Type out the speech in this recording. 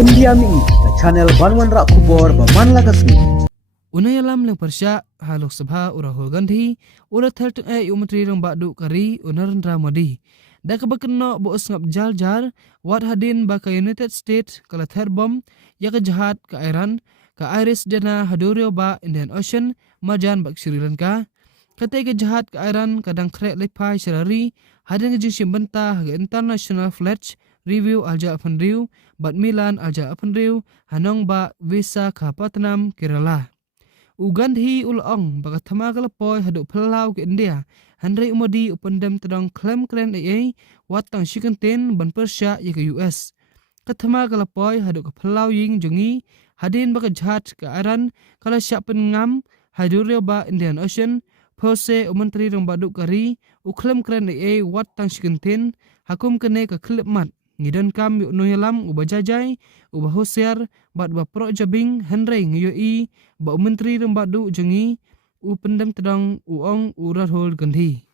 India Mi, the channel Banwan Rak Kubor Baman Lagasmi. Unayalam lang Persya, Halok Sabha, Rahul Gandhi, Ura 38 Umatri Rang Badu Kari, Narendra Modi. Dakabakno buos ngap jar wat hadin baka United States kala terbom ya ke jahat ke Iran ke Iris dana hadurio ba Indian Ocean majan bak Sri Lanka kate ke jahat ke Iran kadang krek lepai serari hadin ke jingsim bentah ke International Flight Review alja apandriu bat Milan alja apandriu hanong ba visa ka Patnam Kerala. Ugandhi ulong baka thamagal poy haduk pelau ke India. Handrai umodi upendam tedang klaim kren AA watang shikanten ban Persya ya ke US. Kathamagal poy haduk ke pelau ying jungi hadin baka jahat ke Iran kala syak pengam hadurio ba Indian Ocean pose umentri rong baduk kari uklaim kren AA watang shikanten hakum kene ke klip mat. Ngidan kam yuk nuyalam uba jajai, uba hosiar, bat ba pro jabing, handrai ngiyoi, ba menteri rembadu jengi, u pendam tedang uong urat hol ganti.